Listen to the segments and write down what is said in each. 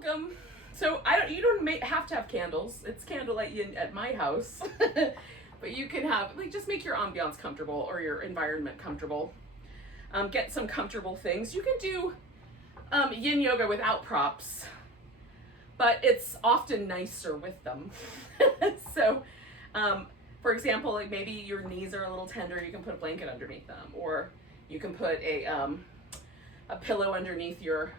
welcome. So you don't have to have candles. It's candlelight yin at my house, but you can have, like, just make your ambiance comfortable or your environment comfortable. Get some comfortable things. You can do yin yoga without props, but it's often nicer with them. So, for example, like maybe your knees are a little tender, you can put a blanket underneath them, or you can put a pillow underneath your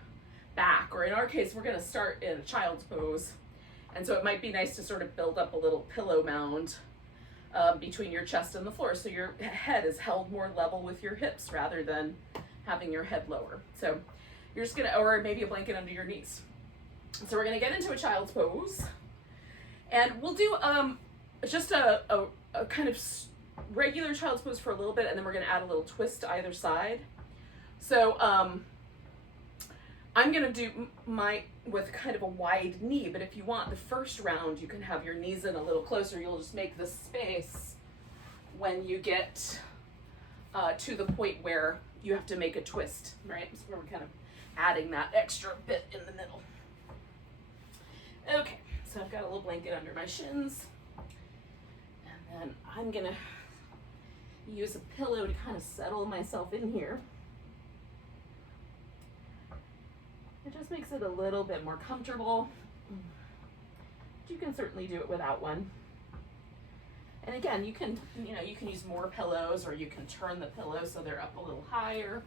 back, or in our case, we're going to start in a child's pose. And so it might be nice to sort of build up a little pillow mound between your chest and the floor, so your head is held more level with your hips rather than having your head lower. So you're just gonna, or maybe a blanket under your knees. So we're gonna get into a child's pose, and we'll do just a kind of regular child's pose for a little bit, and then we're gonna add a little twist to either side. So I'm gonna do my with kind of a wide knee, but if you want the first round, you can have your knees in a little closer. You'll just make the space when you get to the point where you have to make a twist, right? So we're kind of adding that extra bit in the middle. Okay, so I've got a little blanket under my shins, and then I'm gonna use a pillow to kind of settle myself in here. It just makes it a little bit more comfortable. You can certainly do it without one. And again, you can use more pillows, or you can turn the pillow so they're up a little higher,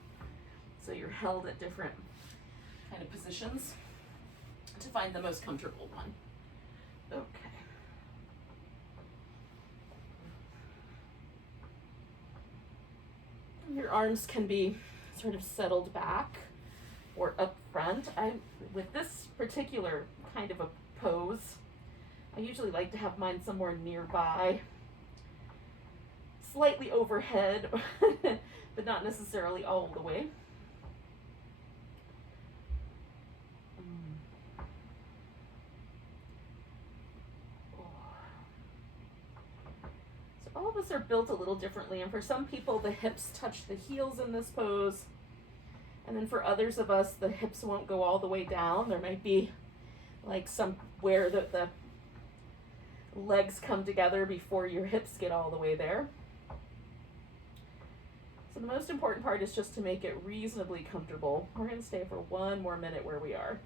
so you're held at different kind of positions to find the most comfortable one. Okay. Your arms can be sort of settled back or up front. With this particular kind of a pose, I usually like to have mine somewhere nearby, slightly overhead, but not necessarily all the way. So all of us are built a little differently, and for some people the hips touch the heels in this pose. And then for others of us, the hips won't go all the way down. There might be like somewhere that the legs come together before your hips get all the way there. So the most important part is just to make it reasonably comfortable. We're going to stay for one more minute where we are.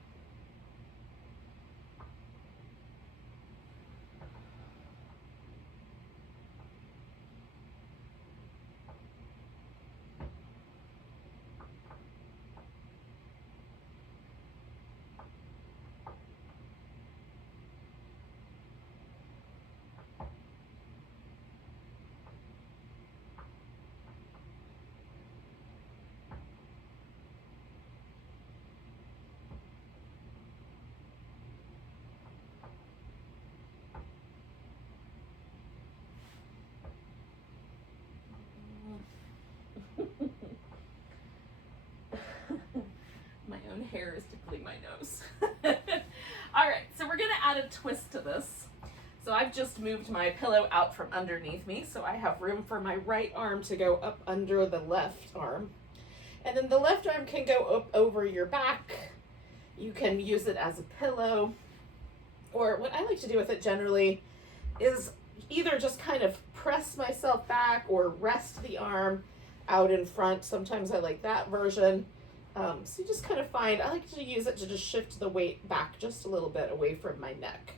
My own hair is tickling my nose. All right, so we're gonna add a twist to this. So I've just moved my pillow out from underneath me, so I have room for my right arm to go up under the left arm. And then the left arm can go up over your back. You can use it as a pillow. Or what I like to do with it generally is either just kind of press myself back or rest the arm out in front. Sometimes I like that version. So you just kind of find, I like to use it to just shift the weight back just a little bit away from my neck,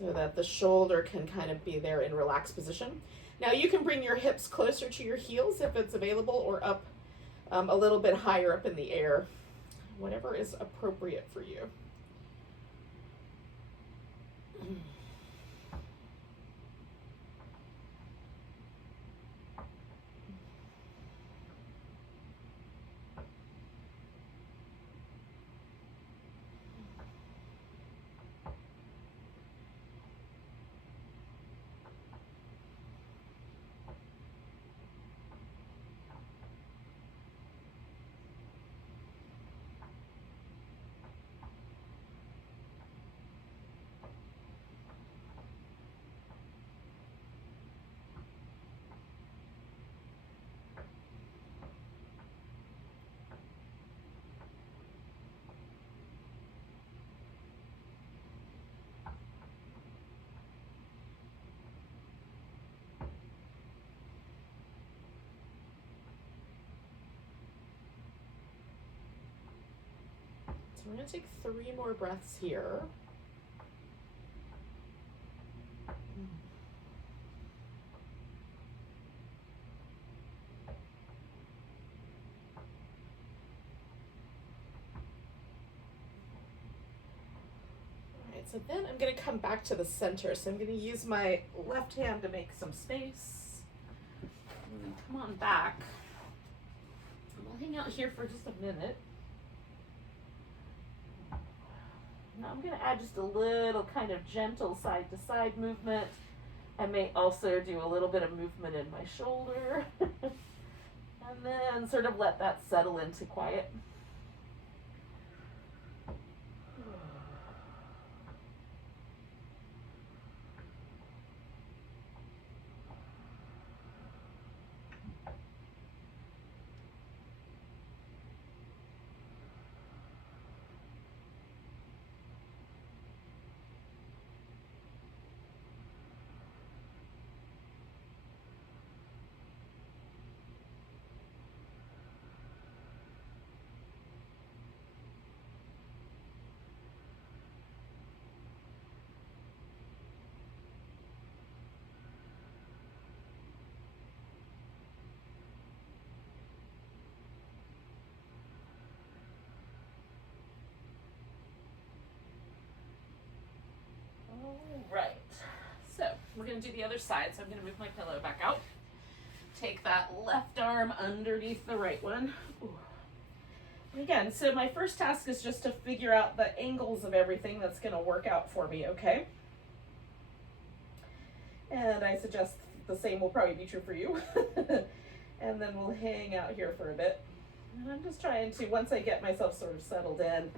so that the shoulder can kind of be there in relaxed position. Now you can bring your hips closer to your heels if it's available, or up a little bit higher up in the air, whatever is appropriate for you. So we're going to take 3 more breaths here. So then I'm going to come back to the center. So I'm going to use my left hand to make some space. And then come on back. And we'll hang out here for just a minute. Now I'm going to add just a little kind of gentle side to side movement. I may also do a little bit of movement in my shoulder. And then sort of let that settle into quiet. Right, so we're going to do the other side. So I'm going to move my pillow back out. Take that left arm underneath the right one. Ooh. And again, so my first task is just to figure out the angles of everything that's going to work out for me, okay? And I suggest the same will probably be true for you. And then we'll hang out here for a bit. And I'm just trying to, once I get myself sort of settled in,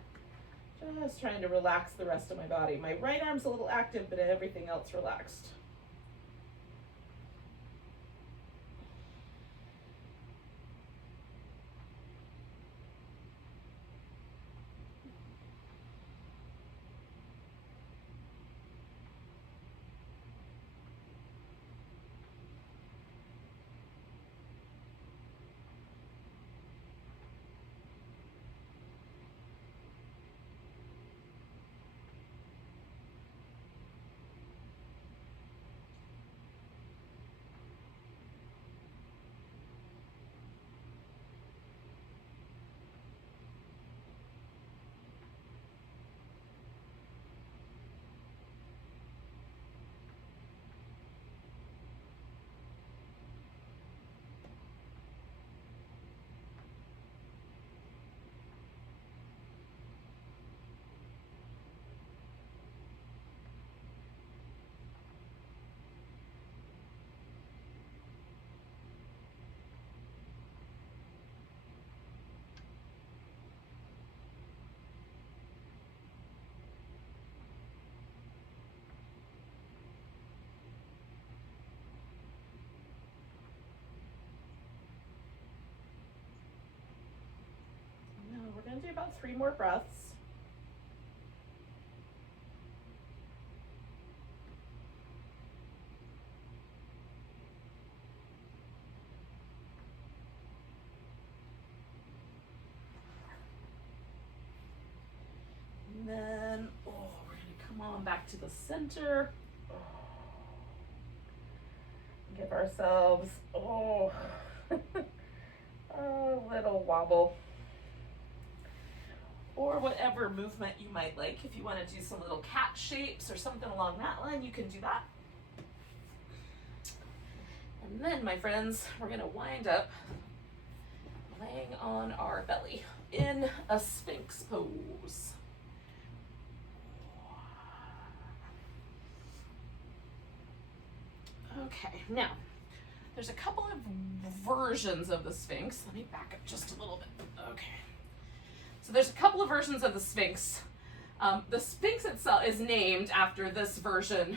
just trying to relax the rest of my body. My right arm's a little active, but everything else relaxed. We're going to do about 3 more breaths. And then, we're going to come on back to the center. Give ourselves, a little wobble. Or whatever movement you might like. If you want to do some little cat shapes or something along that line, you can do that. And then, my friends, we're going to wind up laying on our belly in a Sphinx pose. Okay, now, there's a couple of versions of the Sphinx. Let me back up just a little bit. Okay. So there's a couple of versions of the Sphinx. The Sphinx itself is named after this version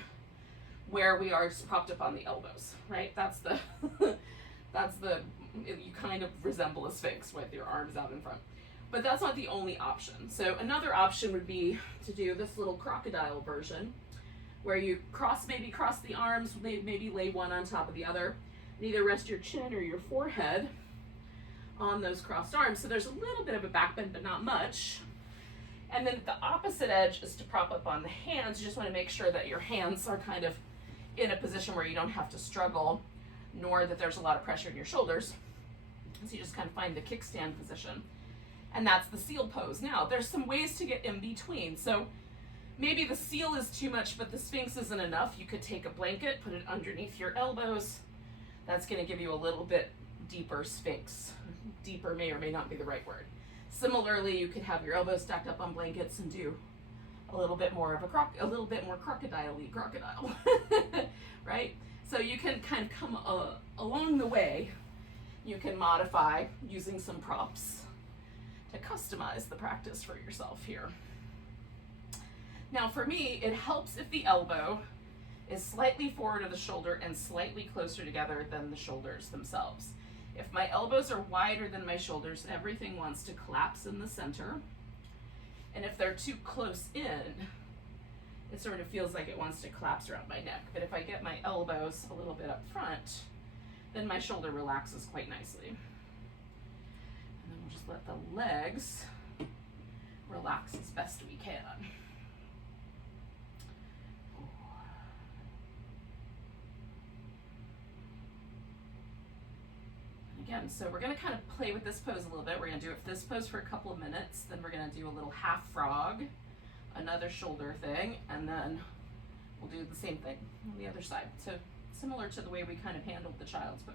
where we are just propped up on the elbows, right? That's the, you kind of resemble a Sphinx with your arms out in front. But that's not the only option. So another option would be to do this little crocodile version where you maybe cross the arms, maybe lay one on top of the other, and either rest your chin or your forehead on those crossed arms. So there's a little bit of a back bend, but not much. And then the opposite edge is to prop up on the hands. You just want to make sure that your hands are kind of in a position where you don't have to struggle, nor that there's a lot of pressure in your shoulders. So you just kind of find the kickstand position. And that's the seal pose. Now, there's some ways to get in between. So maybe the seal is too much, but the Sphinx isn't enough. You could take a blanket, put it underneath your elbows. That's going to give you a little bit deeper Sphinx. Deeper may or may not be the right word. Similarly, you could have your elbows stacked up on blankets and do a little bit more of a little bit more crocodile-y crocodile, right? So you can kind of come along the way. You can modify using some props to customize the practice for yourself here. Now for me, it helps if the elbow is slightly forward of the shoulder and slightly closer together than the shoulders themselves. If my elbows are wider than my shoulders, everything wants to collapse in the center. And if they're too close in, it sort of feels like it wants to collapse around my neck. But if I get my elbows a little bit up front, then my shoulder relaxes quite nicely. And then we'll just let the legs relax as best we can. Again, so we're going to kind of play with this pose a little bit. We're going to do it this pose for a couple of minutes, then we're going to do a little half frog, another shoulder thing, and then we'll do the same thing on the other side. So similar to the way we kind of handled the child's pose.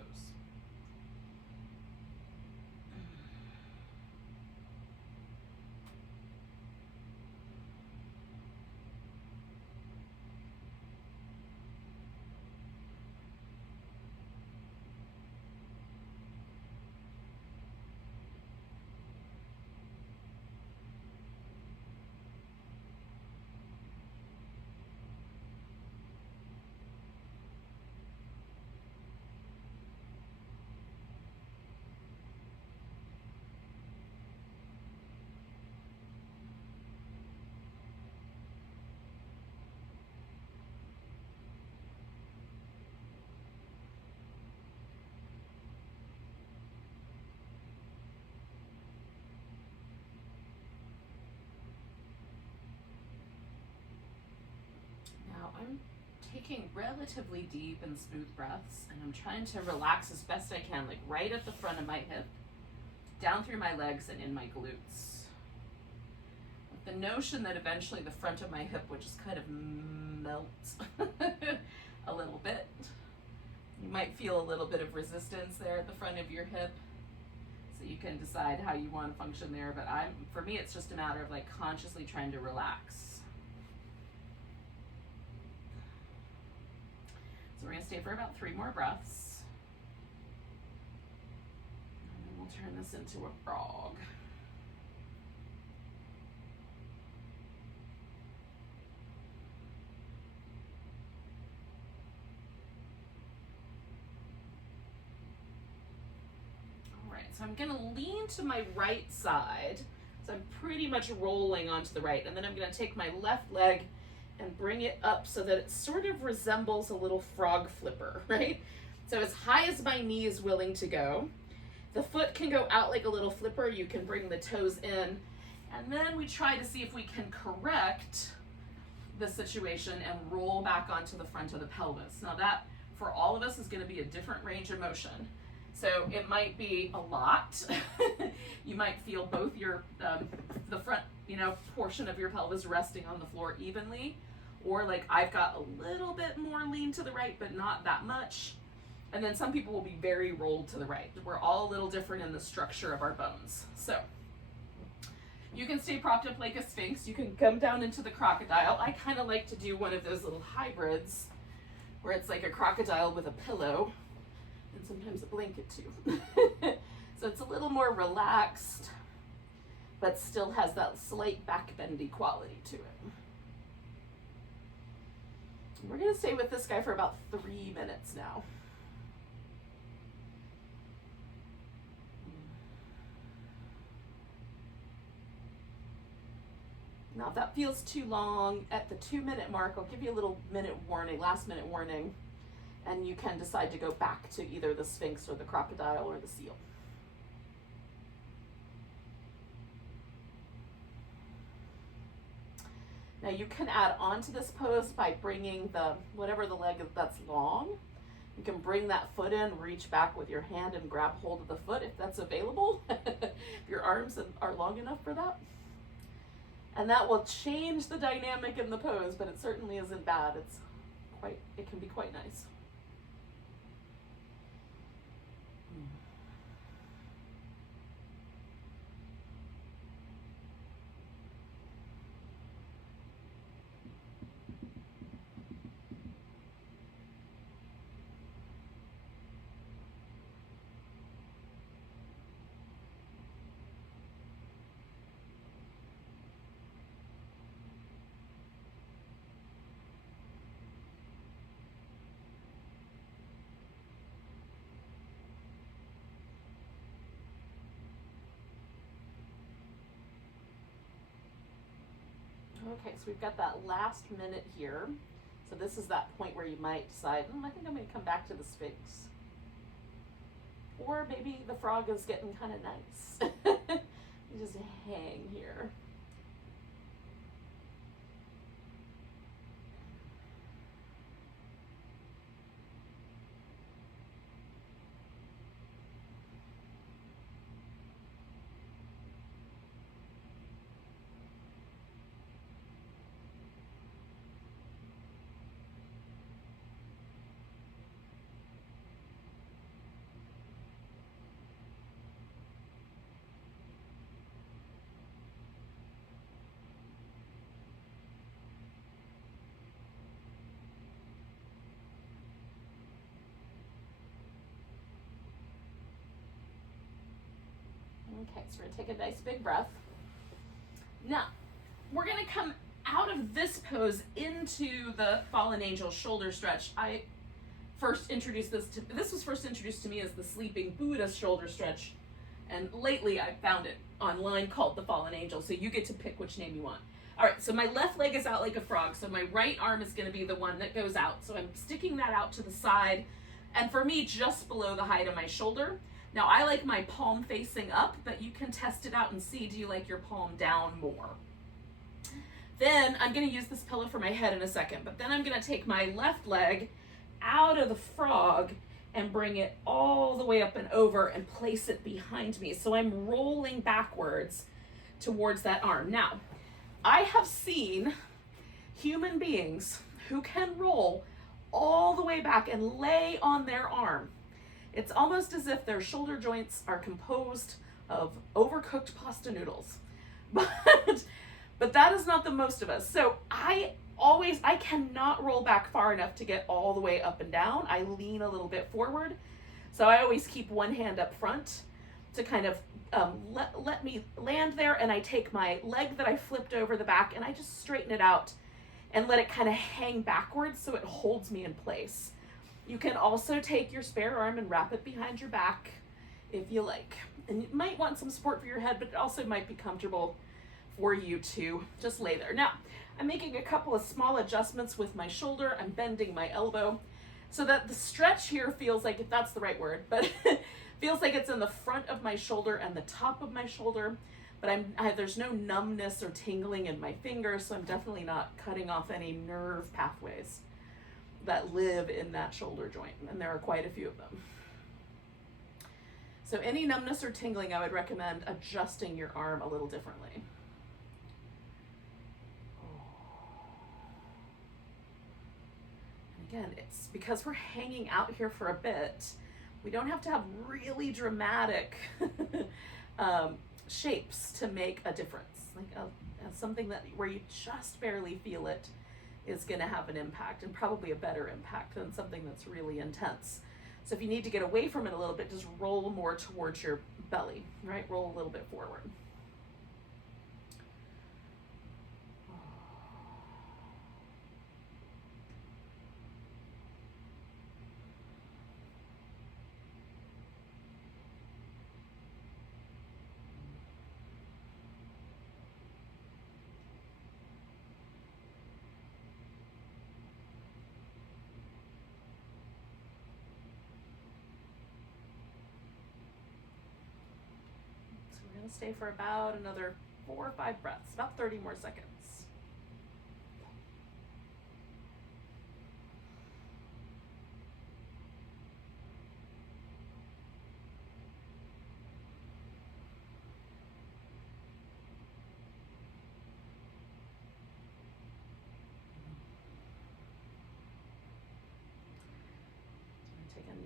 I'm taking relatively deep and smooth breaths, and I'm trying to relax as best I can, like right at the front of my hip, down through my legs and in my glutes. With the notion that eventually the front of my hip would just kind of melt a little bit. You might feel a little bit of resistance there at the front of your hip, so you can decide how you want to function there, but for me it's just a matter of like consciously trying to relax. So we're going to stay for about 3 more breaths. And then we'll turn this into a frog. All right, so I'm going to lean to my right side. So I'm pretty much rolling onto the right. And then I'm going to take my left leg and bring it up so that it sort of resembles a little frog flipper, right? So as high as my knee is willing to go. The foot can go out like a little flipper. You can bring the toes in. And then we try to see if we can correct the situation and roll back onto the front of the pelvis. Now that, for all of us, is going to be a different range of motion. So it might be a lot. You might feel both your, the front, portion of your pelvis resting on the floor evenly, or like I've got a little bit more lean to the right, but not that much. And then some people will be very rolled to the right. We're all a little different in the structure of our bones. So you can stay propped up like a Sphinx. You can come down into the crocodile. I kind of like to do one of those little hybrids where it's like a crocodile with a pillow and sometimes a blanket too. So it's a little more relaxed, but still has that slight back bendy quality to it. We're going to stay with this guy for about 3 minutes now. Now if that feels too long, at the 2-minute mark, I'll give you a little minute warning, last minute warning, and you can decide to go back to either the Sphinx or the crocodile or the seal. Now you can add on to this pose by bringing whatever the leg that's long. You can bring that foot in, reach back with your hand and grab hold of the foot if that's available, if your arms are long enough for that. And that will change the dynamic in the pose, but it certainly isn't bad. It can be quite nice. Okay, so we've got that last minute here. So this is that point where you might decide, I think I'm going to come back to the Sphinx. Or maybe the frog is getting kind of nice. You just hang here. Okay, so we're going to take a nice big breath. Now, we're going to come out of this pose into the fallen angel shoulder stretch. This was first introduced to me as the sleeping Buddha shoulder stretch. And lately I found it online called the fallen angel. So you get to pick which name you want. All right, so my left leg is out like a frog. So my right arm is going to be the one that goes out. So I'm sticking that out to the side. And for me, just below the height of my shoulder. Now I like my palm facing up, but you can test it out and see, do you like your palm down more? Then I'm going to use this pillow for my head in a second, but then I'm going to take my left leg out of the frog and bring it all the way up and over and place it behind me. So I'm rolling backwards towards that arm. Now, I have seen human beings who can roll all the way back and lay on their arm. It's almost as if their shoulder joints are composed of overcooked pasta noodles. But that is not the most of us. So I cannot roll back far enough to get all the way up and down. I lean a little bit forward. So I always keep one hand up front to kind of let me land there. And I take my leg that I flipped over the back and I just straighten it out and let it kind of hang backwards so it holds me in place. You can also take your spare arm and wrap it behind your back if you like. And you might want some support for your head, but it also might be comfortable for you to just lay there. Now, I'm making a couple of small adjustments with my shoulder. I'm bending my elbow so that the stretch here feels like, if that's the right word, but feels like it's in the front of my shoulder and the top of my shoulder. But there's no numbness or tingling in my fingers, so I'm definitely not cutting off any nerve pathways that live in that shoulder joint, and there are quite a few of them. So any numbness or tingling, I would recommend adjusting your arm a little differently. And again, it's because we're hanging out here for a bit, we don't have to have really dramatic shapes to make a difference. Like something where you just barely feel it is going to have an impact, and probably a better impact than something that's really intense. So if you need to get away from it a little bit, just roll more towards your belly, right? Roll a little bit forward. Stay for about another 4 or 5 breaths, about 30 more seconds.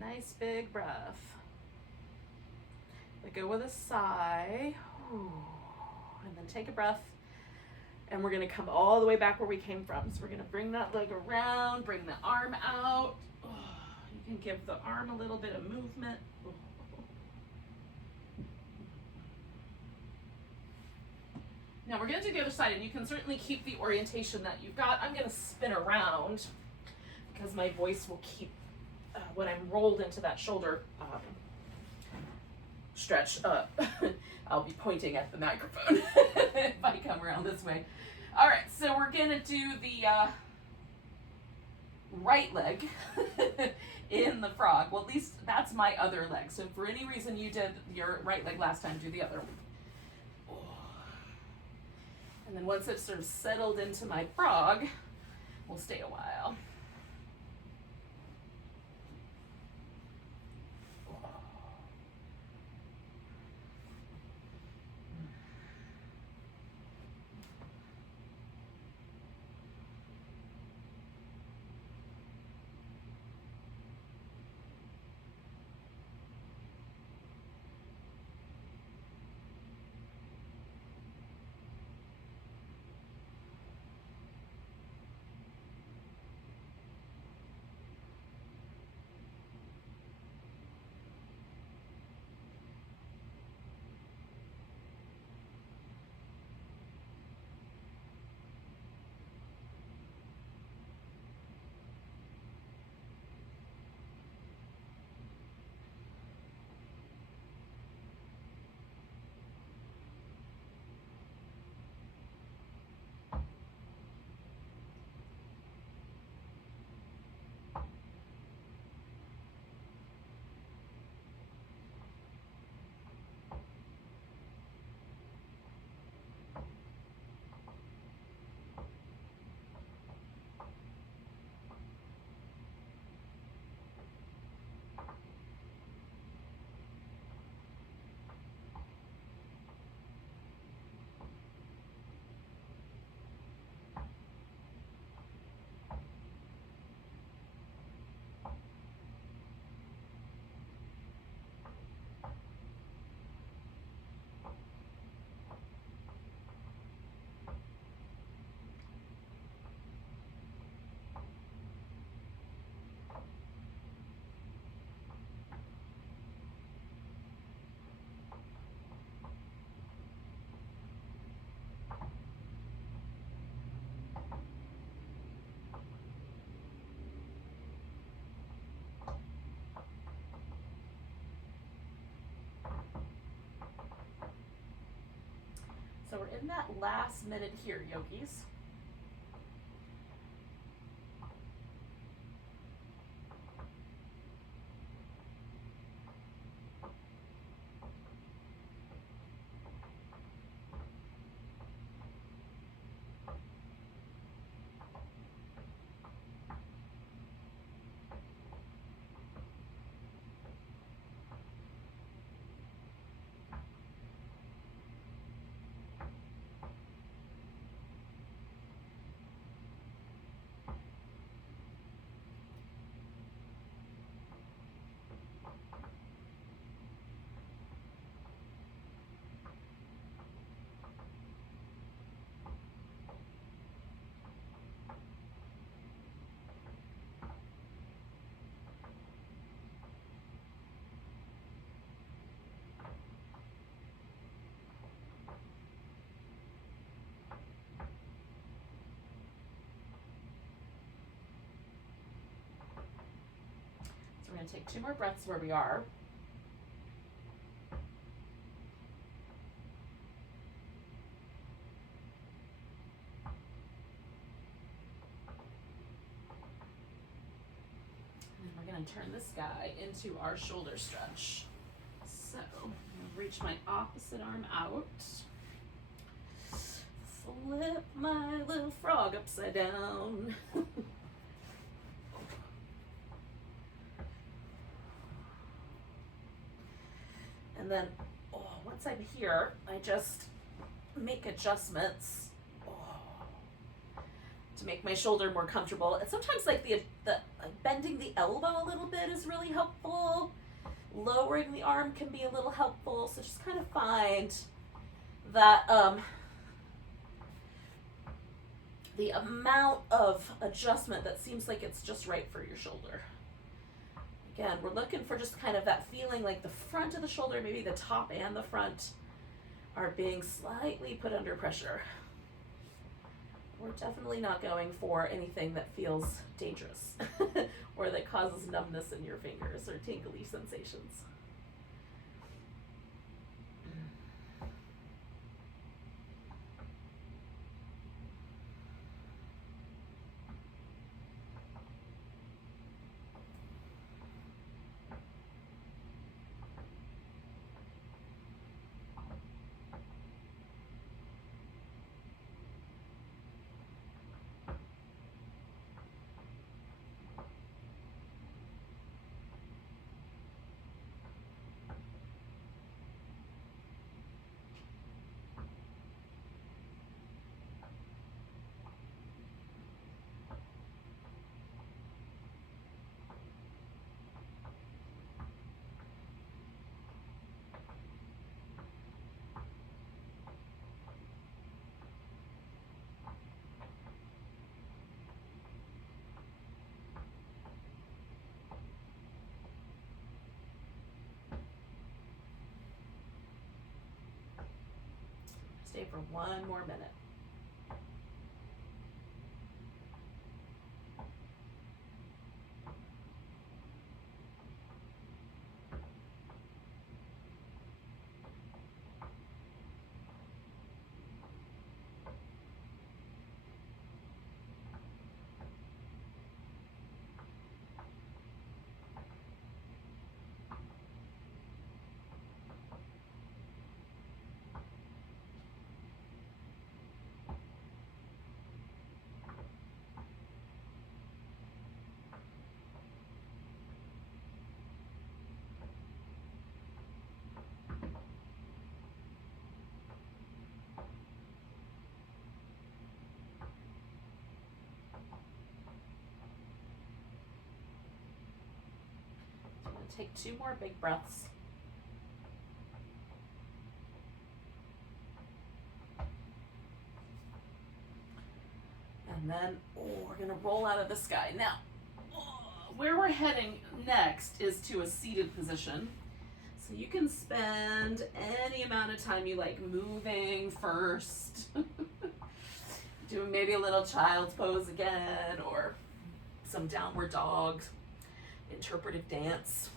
Nice big breath. Let go with a sigh. And then take a breath. And we're gonna come all the way back where we came from. So we're gonna bring that leg around, bring the arm out. You can give the arm a little bit of movement. Now we're gonna do the other side, and you can certainly keep the orientation that you've got. I'm gonna spin around because my voice will keep, when I'm rolled into that shoulder stretch up, I'll be pointing at the microphone if I come around this way. All right, so we're gonna do the right leg in the frog. Well, at least that's my other leg. So if for any reason you did your right leg last time, do the other one. And then once it's sort of settled into my frog, we'll stay a while. So we're in that last minute here, yogis. So we're going to take 2 more breaths where we are. And we're going to turn this guy into our shoulder stretch. So I'm going to reach my opposite arm out. Flip my little frog upside down. And then, once I'm here, I just make adjustments. to make my shoulder more comfortable. And sometimes like the bending the elbow a little bit is really helpful. Lowering the arm can be a little helpful. So just kind of find that the amount of adjustment that seems like it's just right for your shoulder. Again, we're looking for just kind of that feeling like the front of the shoulder, maybe the top and the front, are being slightly put under pressure. We're definitely not going for anything that feels dangerous or that causes numbness in your fingers or tingly sensations. Stay for one more minute. Take 2 more big breaths. And then, we're gonna roll out of the sky. Now, where we're heading next is to a seated position. So you can spend any amount of time you like moving first. Doing maybe a little child's pose again, or some downward dog, interpretive dance,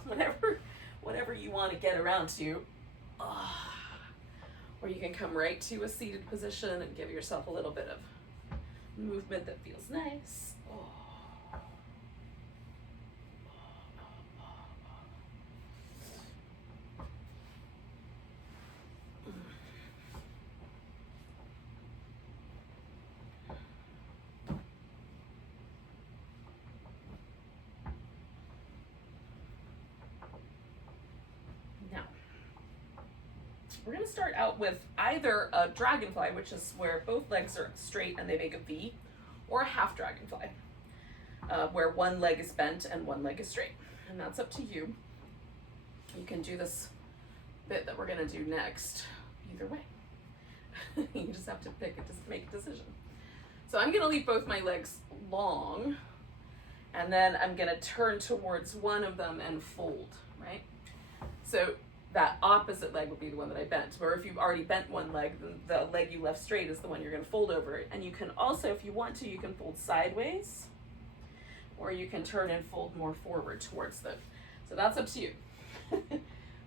whatever you want to get around to. Or you can come right to a seated position and give yourself a little bit of movement that feels nice. We're going to start out with either a dragonfly, which is where both legs are straight and they make a V, or a half dragonfly, where one leg is bent and one leg is straight. And that's up to you. You can do this bit that we're going to do next either way. You just have to make a decision. So I'm going to leave both my legs long, and then I'm going to turn towards one of them and fold, right? So that opposite leg would be the one that I bent. Or if you've already bent one leg, then the leg you left straight is the one you're going to fold over. And you can also, if you want to, you can fold sideways, or you can turn and fold more forward towards them. So that's up to you.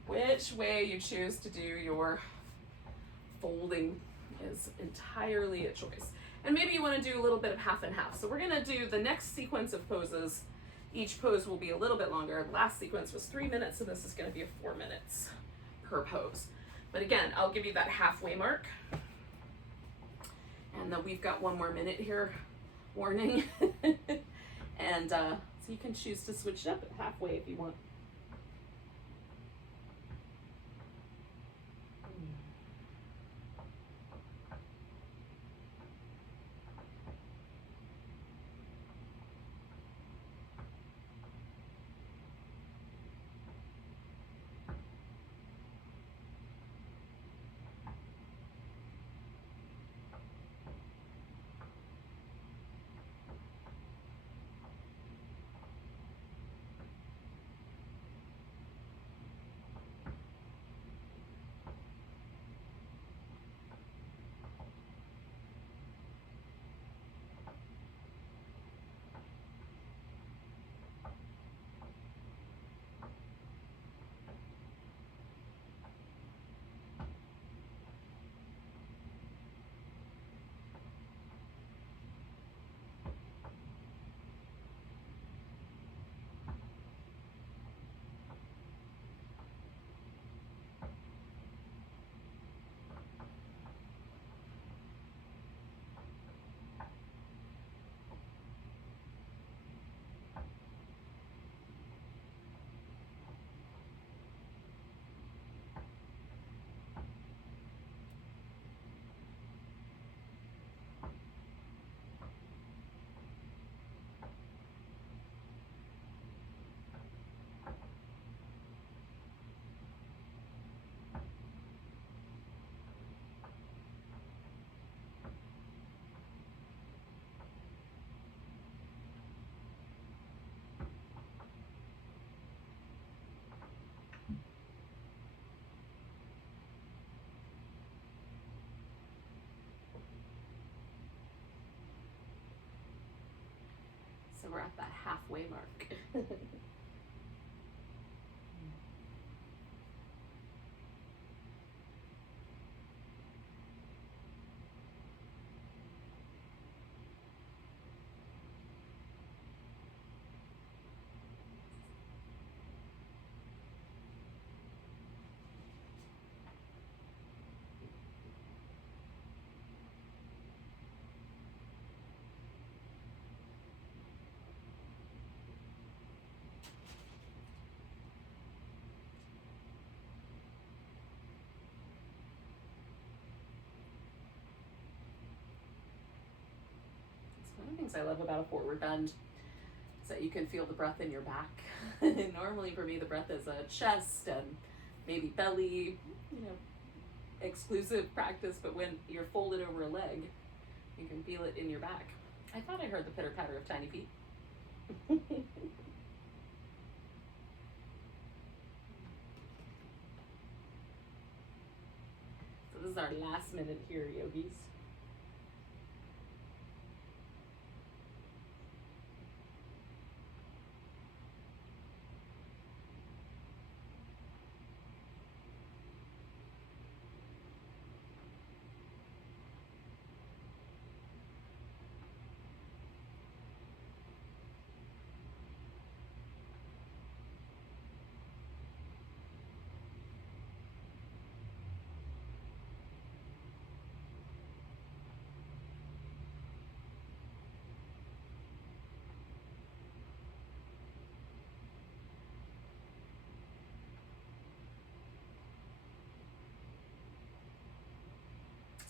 Which way you choose to do your folding is entirely a choice. And maybe you want to do a little bit of half and half. So we're going to do the next sequence of poses. Each pose will be a little bit longer. Last sequence was 3 minutes, so this is going to be 4 minutes per pose. But again, I'll give you that halfway mark. And then we've got 1 more minute here, warning. And so you can choose to switch it up halfway if you want. So we're at that halfway mark. One of the things I love about a forward bend is that you can feel the breath in your back. Normally for me the breath is a chest and maybe belly, exclusive practice, but when you're folded over a leg, you can feel it in your back. I thought I heard the pitter patter of tiny feet. So this is our last minute here, yogis.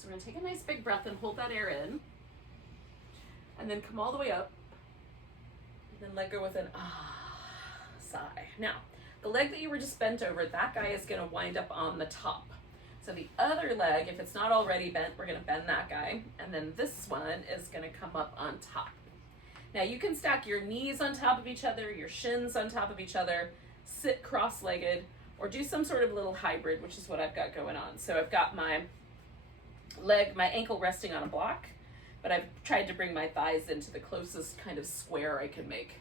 So we're gonna take a nice big breath and hold that air in. And then come all the way up. And then let go with an sigh. Now, the leg that you were just bent over, that guy is gonna wind up on the top. So the other leg, if it's not already bent, we're gonna bend that guy. And then this one is gonna come up on top. Now you can stack your knees on top of each other, your shins on top of each other, sit cross-legged, or do some sort of little hybrid, which is what I've got going on. So I've got my ankle resting on a block, but I've tried to bring my thighs into the closest kind of square I can make.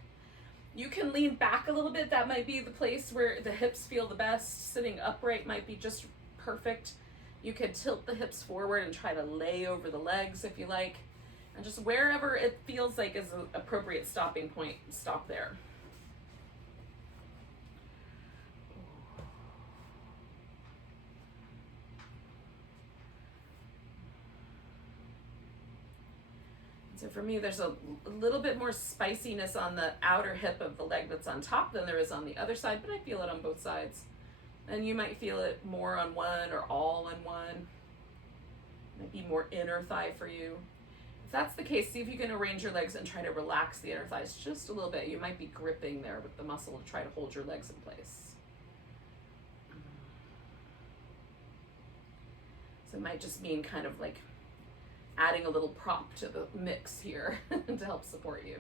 You can lean back a little bit. That might be the place where the hips feel the best. Sitting upright might be just perfect. You could tilt the hips forward and try to lay over the legs if you like. And just wherever it feels like is an appropriate stopping point, stop there. So for me, there's a little bit more spiciness on the outer hip of the leg that's on top than there is on the other side, but I feel it on both sides. And you might feel it more on one or all on one. Might be more inner thigh for you. If that's the case, see if you can arrange your legs and try to relax the inner thighs just a little bit. You might be gripping there with the muscle to try to hold your legs in place. So it might just mean kind of like adding a little prop to the mix here to help support you.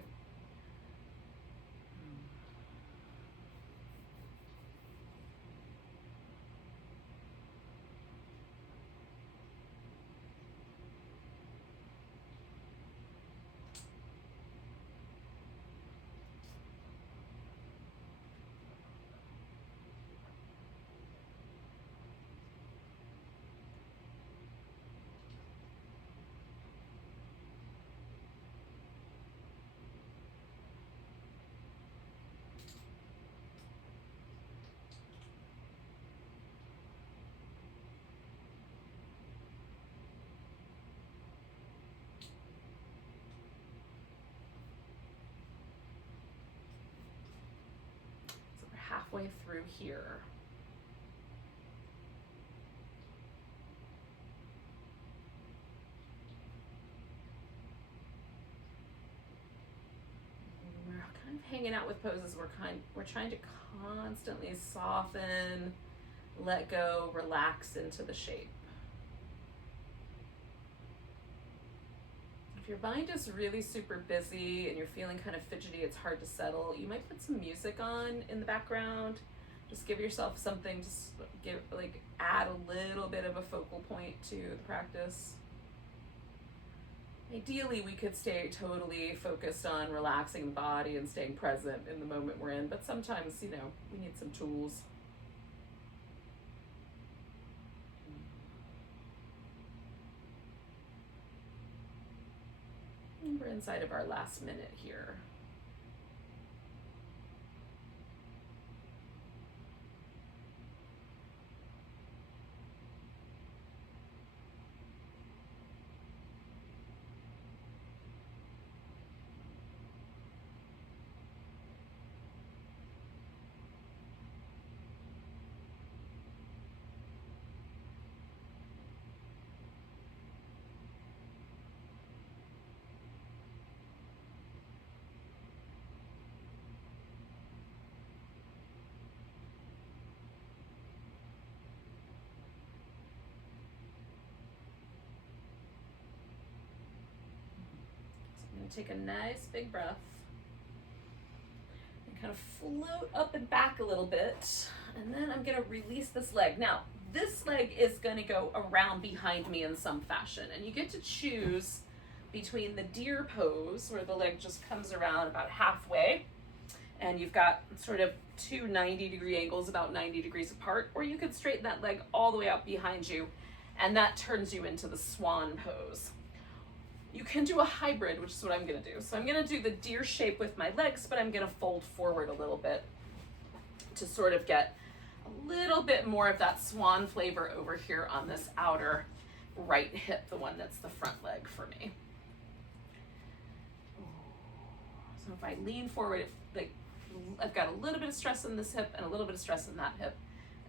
Halfway through here. We're kind of hanging out with poses. We're trying to constantly soften, let go, relax into the shape. If your mind is really super busy and you're feeling kind of fidgety, it's hard to settle, you might put some music on in the background. Just give yourself something to add a little bit of a focal point to the practice. Ideally, we could stay totally focused on relaxing the body and staying present in the moment we're in, but sometimes, you know, we need some tools. And we're inside of our last minute here. Take a nice big breath and kind of float up and back a little bit, and then I'm going to release this leg. Now this leg is going to go around behind me in some fashion, and you get to choose between the deer pose, where the leg just comes around about halfway and you've got sort of two 90-degree angles about 90 degrees apart, or you could straighten that leg all the way out behind you, and that turns you into the swan pose. You can do a hybrid, which is what I'm gonna do. So I'm gonna do the deer shape with my legs, but I'm gonna fold forward a little bit to sort of get a little bit more of that swan flavor over here on this outer right hip, the one that's the front leg for me. So if I lean forward, I've got a little bit of stress in this hip and a little bit of stress in that hip,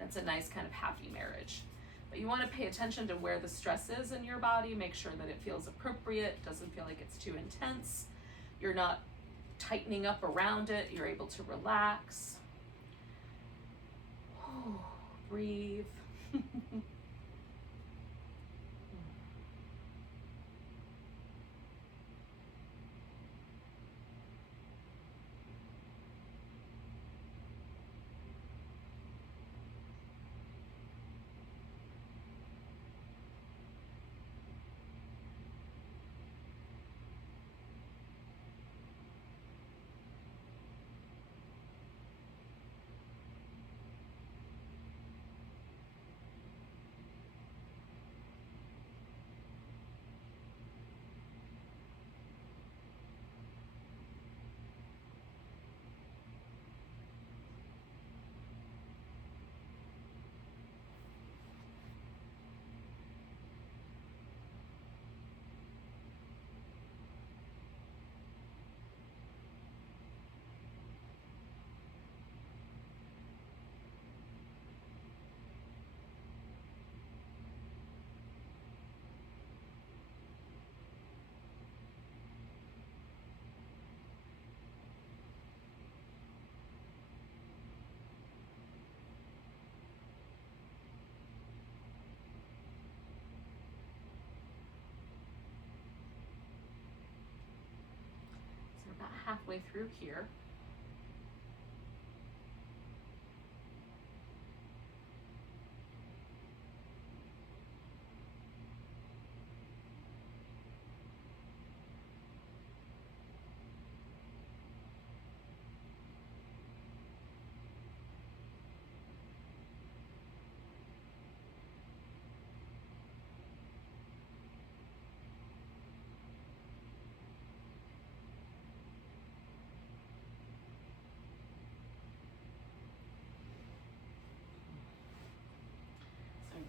and it's a nice kind of happy marriage. But you want to pay attention to where the stress is in your body, make sure that it feels appropriate, doesn't feel like it's too intense. You're not tightening up around it, you're able to relax. Breathe. About halfway through here.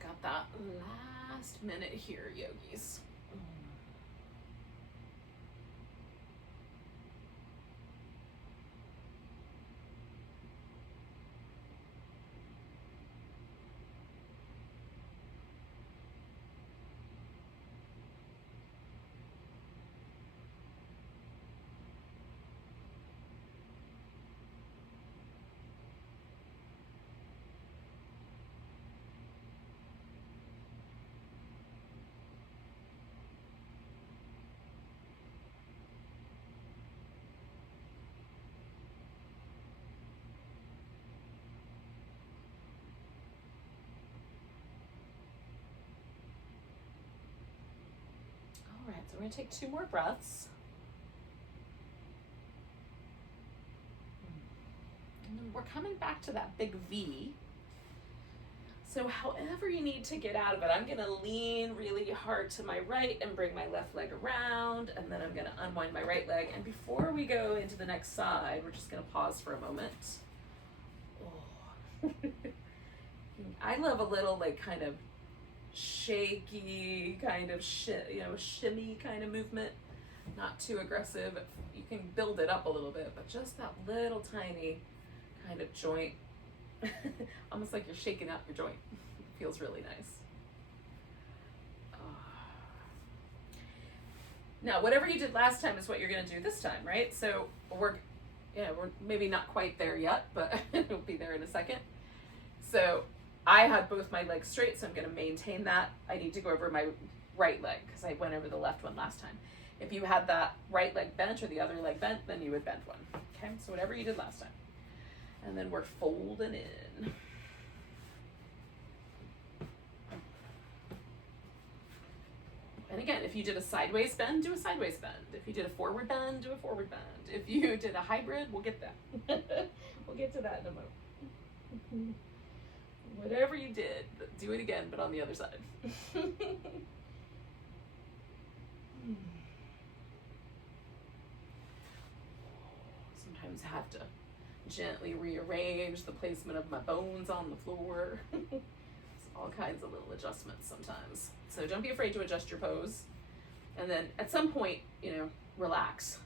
Got that last minute here, yogis. So we're going to take 2 more breaths. And then we're coming back to that big V. So however you need to get out of it, I'm going to lean really hard to my right and bring my left leg around, and then I'm going to unwind my right leg. And before we go into the next side, we're just going to pause for a moment. Oh. I love a little like kind of shaky, kind of shimmy kind of movement. Not too aggressive. You can build it up a little bit, but just that little tiny kind of joint. Almost like you're shaking out your joint. Feels really nice. Now, whatever you did last time is what you're going to do this time, right? So we're maybe not quite there yet, but we'll be there in a second. So I had both my legs straight, so I'm going to maintain that. I need to go over my right leg because I went over the left one last time. If you had that right leg bent or the other leg bent, then you would bend one. Okay, so whatever you did last time. And then we're folding in. And again, if you did a sideways bend, do a sideways bend. If you did a forward bend, do a forward bend. If you did a hybrid, we'll get that. We'll get to that in a moment. Whatever you did, do it again, but on the other side. Sometimes I have to gently rearrange the placement of my bones on the floor. All kinds of little adjustments sometimes. So don't be afraid to adjust your pose. And then at some point, relax.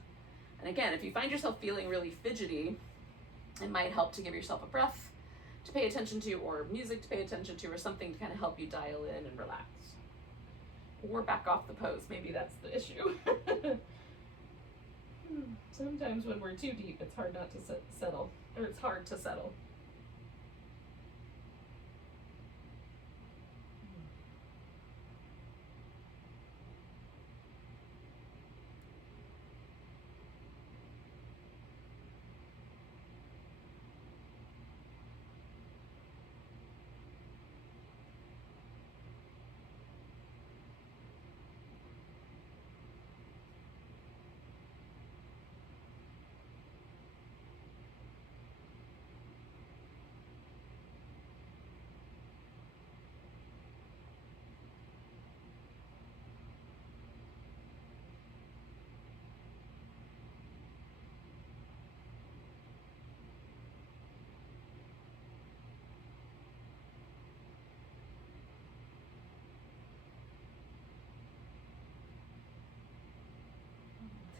And again, if you find yourself feeling really fidgety, it might help to give yourself a breath to pay attention to, or music to pay attention to, or something to kind of help you dial in and relax. Or back off the pose. Maybe that's the issue. Sometimes when we're too deep, it's hard not to settle, or it's hard to settle.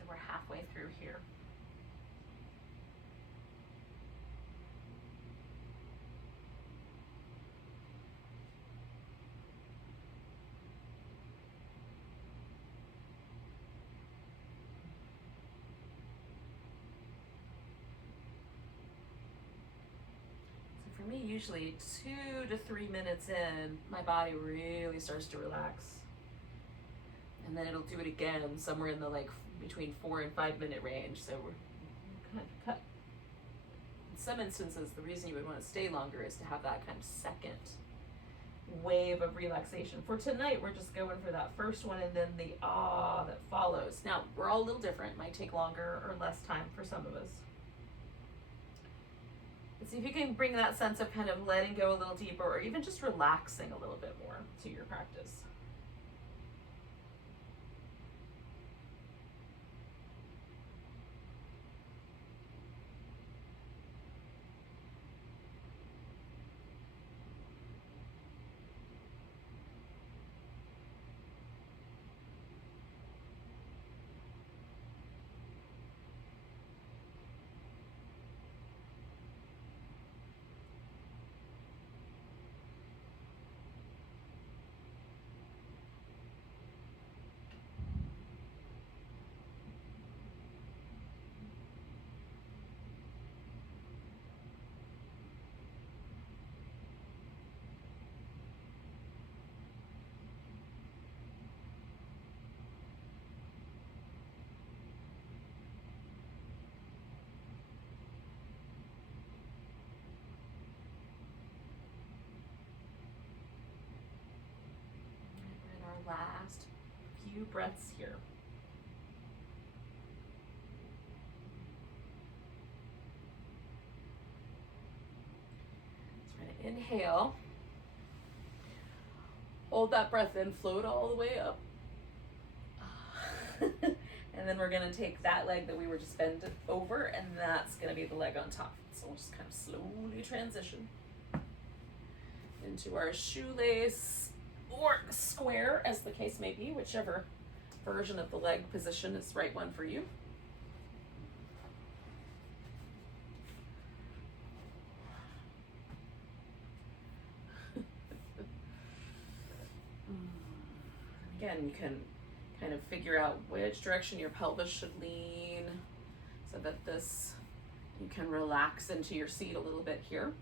We're halfway through here. So for me, usually 2 to 3 minutes in, my body really starts to relax. And then it'll do it again somewhere in the between 4 and 5 minute range. So we're kind of cut. In some instances, the reason you would want to stay longer is to have that kind of second wave of relaxation. For tonight, we're just going for that first one and then the that follows. Now, we're all a little different. It might take longer or less time for some of us. But see if you can bring that sense of kind of letting go a little deeper, or even just relaxing a little bit more to your practice. Last few breaths here. Inhale. Hold that breath in, float all the way up. And then we're gonna take that leg that we were just bent over, and that's gonna be the leg on top. So we'll just kind of slowly transition into our shoelace or square, as the case may be, whichever version of the leg position is the right one for you. Again, you can kind of figure out which direction your pelvis should lean so that you can relax into your seat a little bit here.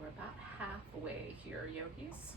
We're about halfway here, yogis.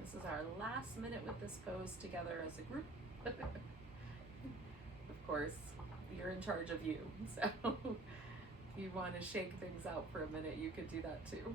This is our last minute with this pose together as a group. Of course, you're in charge of you. So if you want to shake things out for a minute, you could do that too.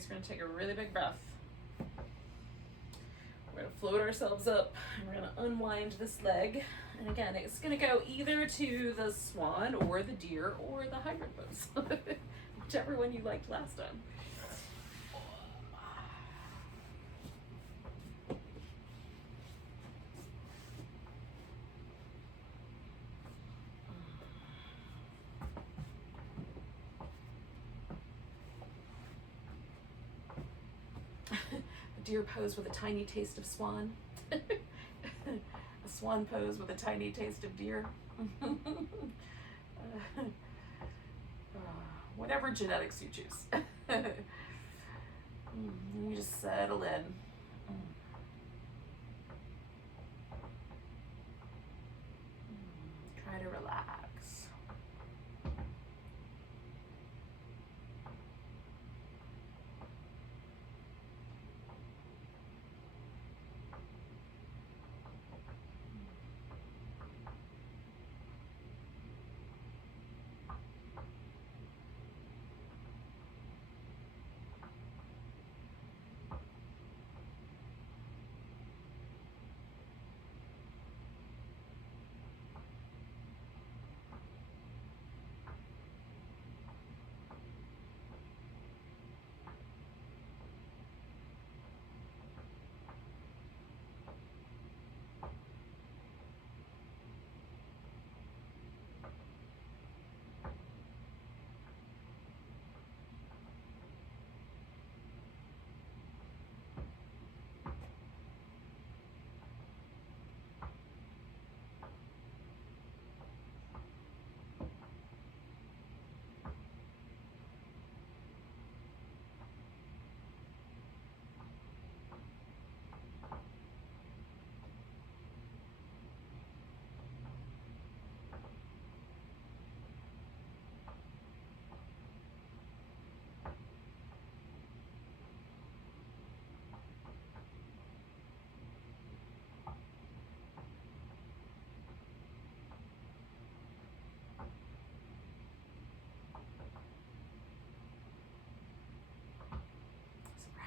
yogis, we're gonna take a really big breath. We're gonna float ourselves up and we're gonna unwind this leg. And again, it's gonna go either to the swan or the deer or the hybrid pose. Whichever one you liked last time. Deer pose with a tiny taste of swan. A swan pose with a tiny taste of deer. Whatever genetics you choose. You just settle in. Try to relax.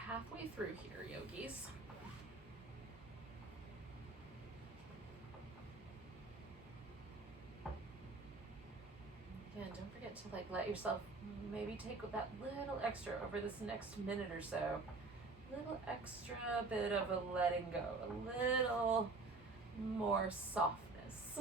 Halfway through here, yogis. Again, don't forget to let yourself maybe take that little extra over this next minute or so. A little extra bit of a letting go, a little more softness.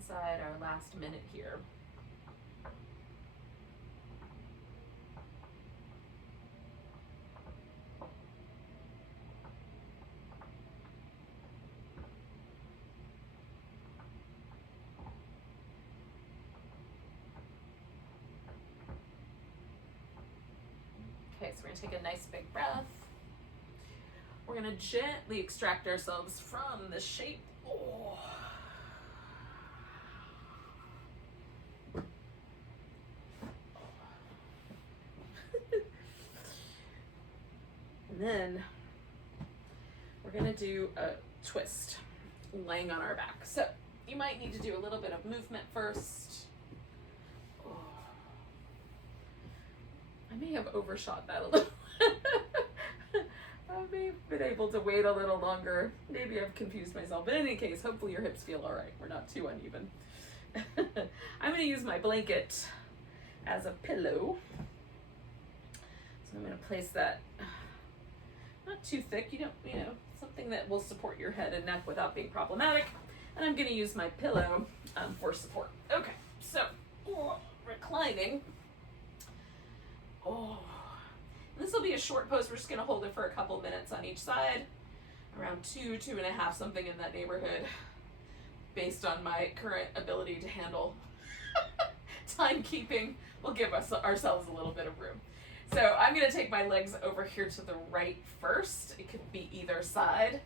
Inside our last minute here. Okay, so we're gonna take a nice big breath. We're gonna gently extract ourselves from the shape. Oh. And then we're gonna do a twist, laying on our back. So you might need to do a little bit of movement first. Oh. I may have overshot that a little. I may have been able to wait a little longer. Maybe I've confused myself. But in any case, hopefully your hips feel all right. We're not too uneven. I'm going to use my blanket as a pillow. So I'm going to place that not too thick, you know, something that will support your head and neck without being problematic. And I'm going to use my pillow for support. Okay, so reclining. Oh, this will be a short pose. We're just going to hold it for a couple minutes on each side, around 2.5, something in that neighborhood, based on my current ability to handle timekeeping. We'll give ourselves a little bit of room. So I'm going to take my legs over here to the right first. It could be either side.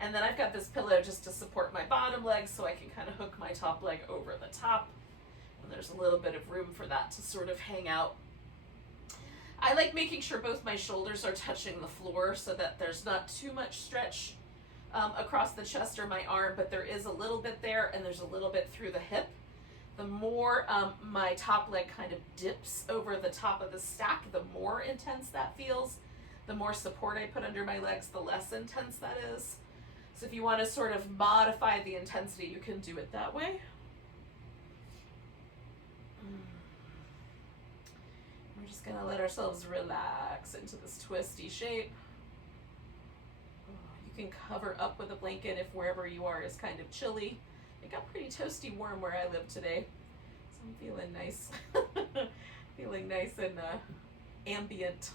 And then I've got this pillow just to support my bottom leg so I can kind of hook my top leg over the top. And there's a little bit of room for that to sort of hang out. I like making sure both my shoulders are touching the floor so that there's not too much stretch across the chest or my arm, but there is a little bit there and there's a little bit through the hip. The more my top leg kind of dips over the top of the stack, the more intense that feels. The more support I put under my legs, the less intense that is. So if you want to sort of modify the intensity, you can do it that way. We're just going to let ourselves relax into this twisty shape. You can cover up with a blanket if wherever you are is kind of chilly. It got pretty toasty warm where I live today, so I'm feeling nice. Feeling nice and ambient.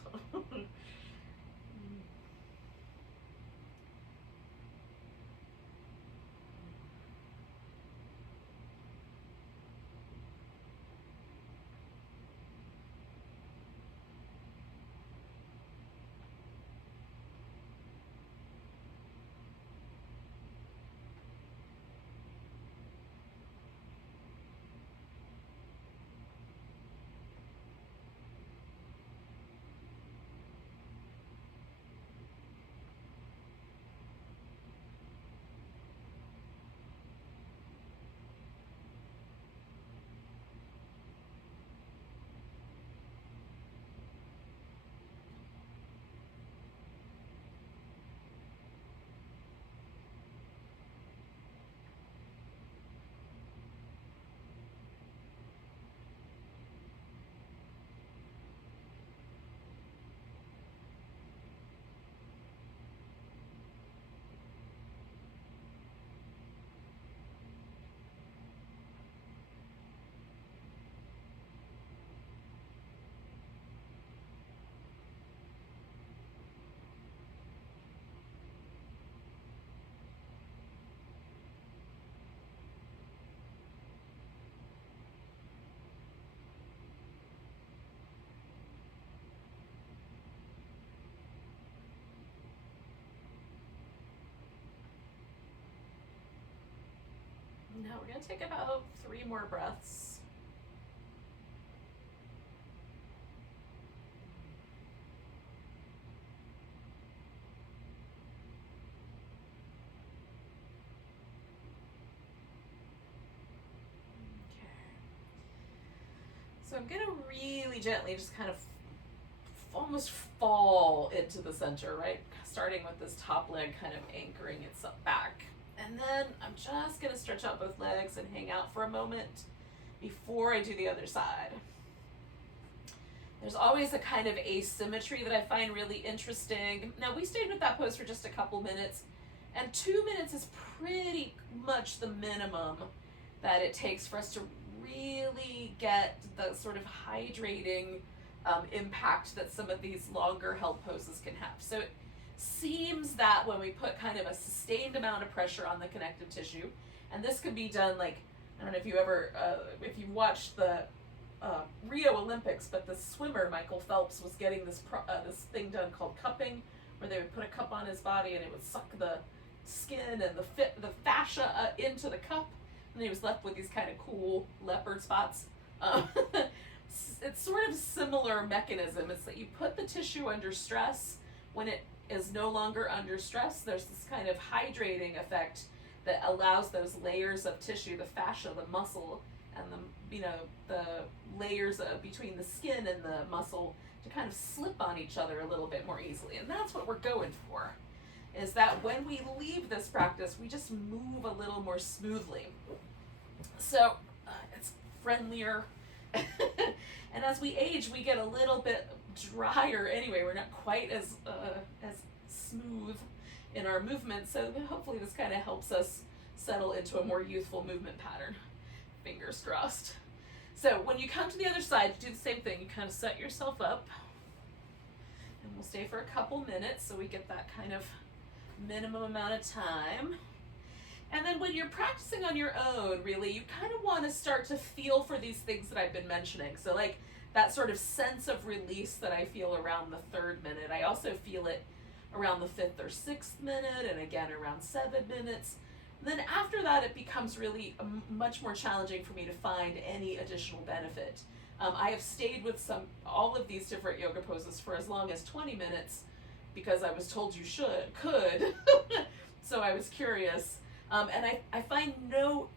Now we're going to take about 3 more breaths. Okay. So I'm going to really gently just kind of almost fall into the center, right? Starting with this top leg kind of anchoring itself back. And then I'm just going to stretch out both legs and hang out for a moment before I do the other side. There's always a kind of asymmetry that I find really interesting. Now, we stayed with that pose for just a couple minutes, and 2 minutes is pretty much the minimum that it takes for us to really get the sort of hydrating impact that some of these longer held poses can have. So it seems that when we put kind of a sustained amount of pressure on the connective tissue, and this could be done like, I don't know if you ever, if you watched the Rio Olympics, but the swimmer Michael Phelps was getting this thing done called cupping, where they would put a cup on his body and it would suck the skin and the fascia into the cup, and he was left with these kind of cool leopard spots. It's sort of similar mechanism. It's that you put the tissue under stress. When it is no longer under stress, there's this kind of hydrating effect that allows those layers of tissue, the fascia, the muscle, and the layers between the skin and the muscle to kind of slip on each other a little bit more easily. And that's what we're going for, is that when we leave this practice, we just move a little more smoothly. So it's friendlier. And as we age, we get a little bit drier anyway. We're not quite as smooth in our movement. So hopefully this kind of helps us settle into a more youthful movement pattern. Fingers crossed. So when you come to the other side, do the same thing. You kind of set yourself up. And we'll stay for a couple minutes so we get that kind of minimum amount of time. And then when you're practicing on your own, really, you kind of want to start to feel for these things that I've been mentioning. So like that sort of sense of release that I feel around the 3rd minute. I also feel it around the 5th or 6th minute, and again around 7 minutes. And then after that, it becomes really much more challenging for me to find any additional benefit. I have stayed with all of these different yoga poses for as long as 20 minutes because I was told you could. So I was curious. And I find no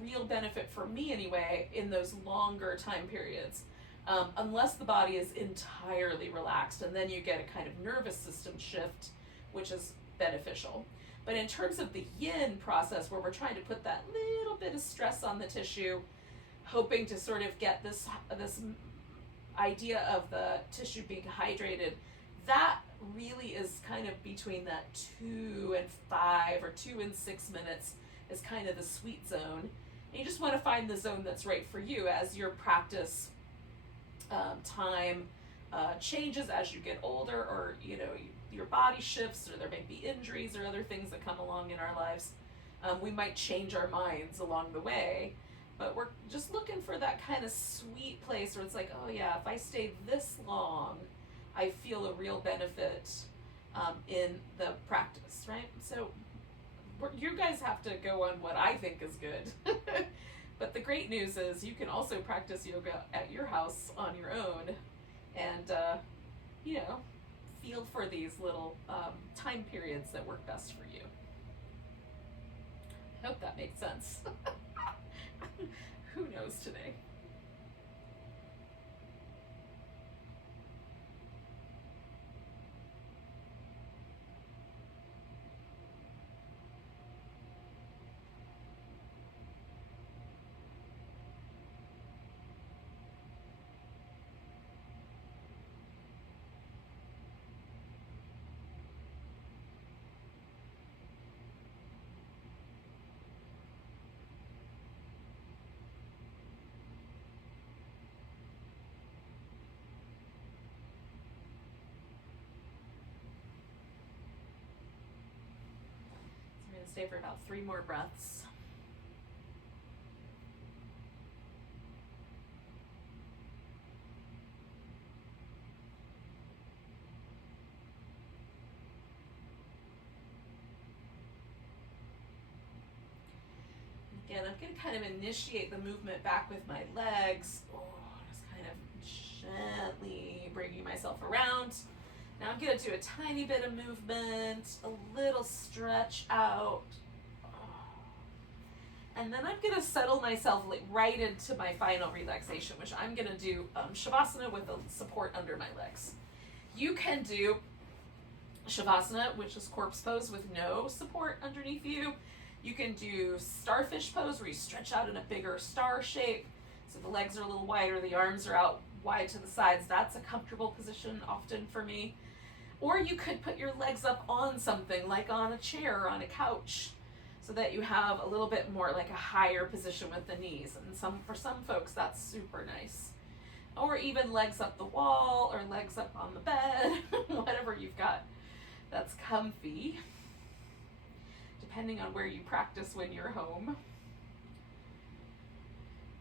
real benefit for me anyway in those longer time periods, unless the body is entirely relaxed, and then you get a kind of nervous system shift, which is beneficial. But in terms of the yin process, where we're trying to put that little bit of stress on the tissue, hoping to sort of get this idea of the tissue being hydrated, that really is kind of between that 2 and 5 or 2 and 6 minutes is kind of the sweet zone. And you just want to find the zone that's right for you as your practice time changes as you get older, or your body shifts, or there may be injuries or other things that come along in our lives. We might change our minds along the way, but we're just looking for that kind of sweet place where it's like, oh yeah, if I stay this long, I feel a real benefit in the practice, right? So you guys have to go on what I think is good. But the great news is you can also practice yoga at your house on your own and, feel for these little time periods that work best for you. I hope that makes sense. Who knows today? Stay for about 3 more breaths. Again, I'm going to kind of initiate the movement back with my legs. Just kind of gently bringing myself around. Now I'm going to do a tiny bit of movement, a little stretch out. And then I'm going to settle myself right into my final relaxation, which I'm going to do Shavasana with the support under my legs. You can do Shavasana, which is corpse pose with no support underneath you. You can do starfish pose, where you stretch out in a bigger star shape. So the legs are a little wider, the arms are out wide to the sides. That's a comfortable position often for me. Or you could put your legs up on something, like on a chair or on a couch, so that you have a little bit more like a higher position with the knees. And for some folks, that's super nice. Or even legs up the wall, or legs up on the bed, whatever you've got that's comfy, depending on where you practice when you're home.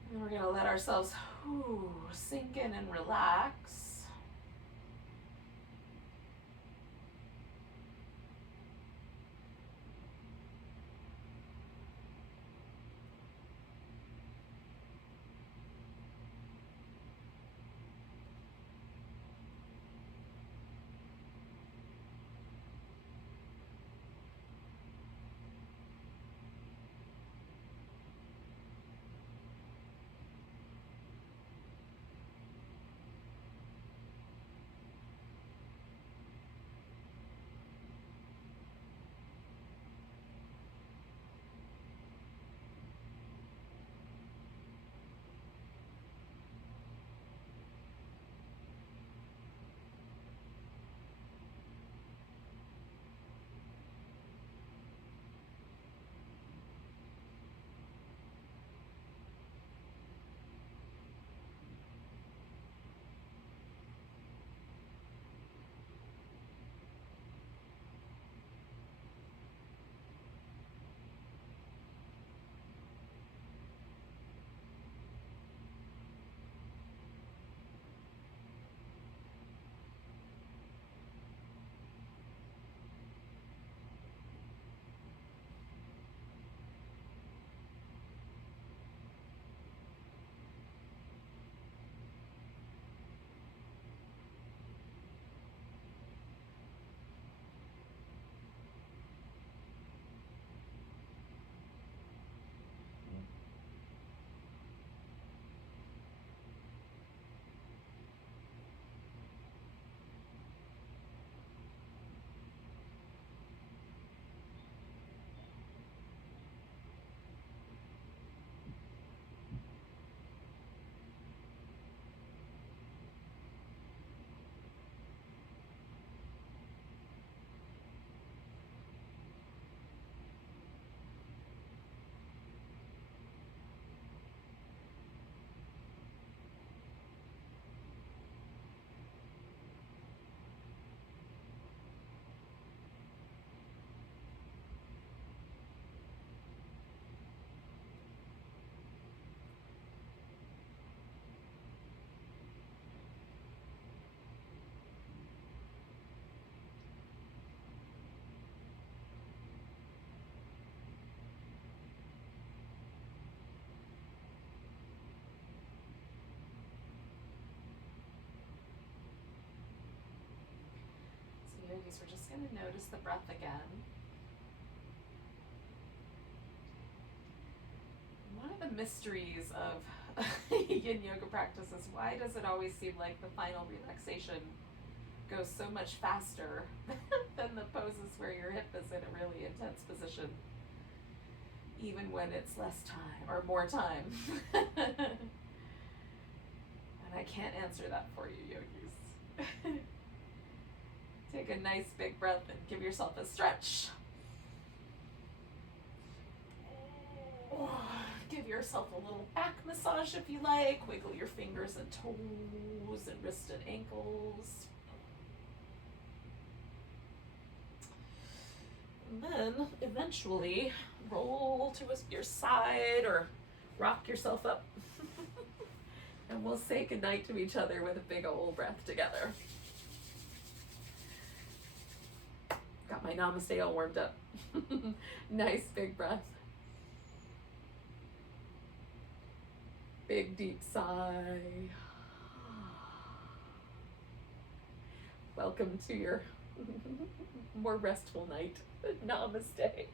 And we're gonna let ourselves sink in and relax. yogis, we're just going to notice the breath again. One of the mysteries of yin yoga practice is, why does it always seem like the final relaxation goes so much faster than the poses where your hip is in a really intense position, even when it's less time or more time? And I can't answer that for you, yogis. Take a nice big breath and give yourself a stretch. Give yourself a little back massage if you like. Wiggle your fingers and toes and wrists and ankles. And then eventually roll to your side or rock yourself up. And we'll say goodnight to each other with a big old breath together. Got my Namaste all warmed up. Nice big breath. Big deep sigh. Welcome to your more restful night. Namaste.